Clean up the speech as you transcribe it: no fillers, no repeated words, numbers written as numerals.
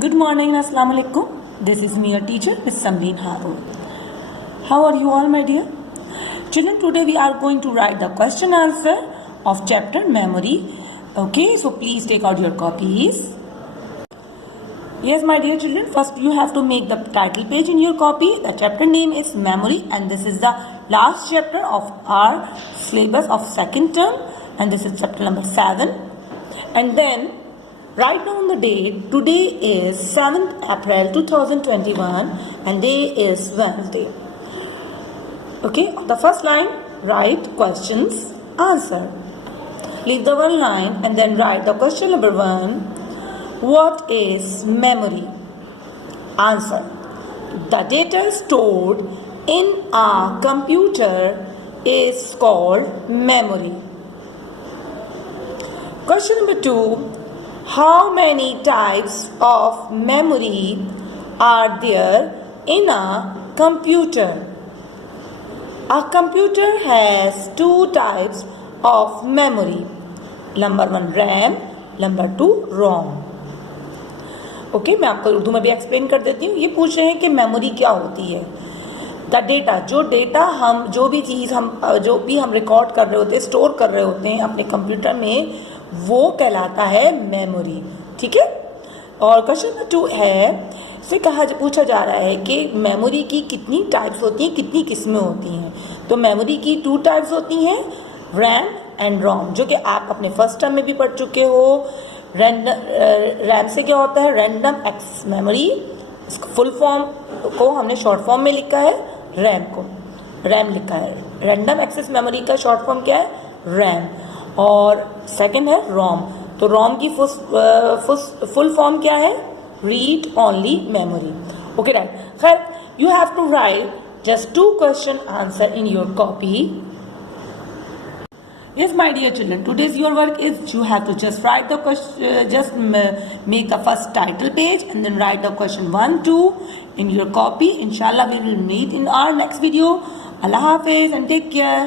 Good morning, Assalamu alaikum. This is me, your teacher, Miss Samreen Harun. How are you all, my dear? Children, today we are going to write the question answer of chapter memory. Okay, so please take out your copies. Yes, my dear children, first you have to make the title page in your copy. The chapter name is memory, and this is the last chapter of our syllabus of second term, and this is chapter number 7. And then write down the date. Today is 7th April 2021 and day is Wednesday. Okay, the first line, write questions, answer. Leave the one line and then write the question number 1. What is memory? Answer. The data stored in a computer is called memory. Question number 2. How many types of memory are there in a computer? A computer has 2 types of memory. Number 1 RAM, number 2 ROM. Okay मैं आपको उर्दू में भी explain कर देती हूँ. ये पूछ रहे हैं कि मेमोरी क्या होती है. द डेटा, जो भी हम रिकॉर्ड कर रहे होते हैं, स्टोर कर रहे होते हैं अपने कंप्यूटर में, वो कहलाता है मेमोरी. ठीक है. और क्वेश्चन नंबर 2 है, से पूछा जा रहा है कि मेमोरी की कितनी टाइप्स होती हैं, कितनी किस्में होती हैं. तो मेमोरी की 2 टाइप्स होती हैं, रैम एंड रोम, जो कि आप अपने फर्स्ट टर्म में भी पढ़ चुके हो. रैम से क्या होता है, रैंडम एक्सेस मेमोरी. इसको फुल फॉर्म को हमने शॉर्ट फॉर्म में लिखा है, रैम लिखा है. रैंडम एक्सेस मेमोरी का शॉर्ट फॉर्म क्या है, रैम. और सेकंड है रोम. तो रोम की फुल फॉर्म क्या है, read only memory. Okay right. खैर, you have to write just 2 question answer in your copy. Yes, my dear children, today's your work is you have to just write the question, make the first title page and then write the question 1, 2 in your copy. Inshallah, we will meet in our next video. Allah Hafiz and take care.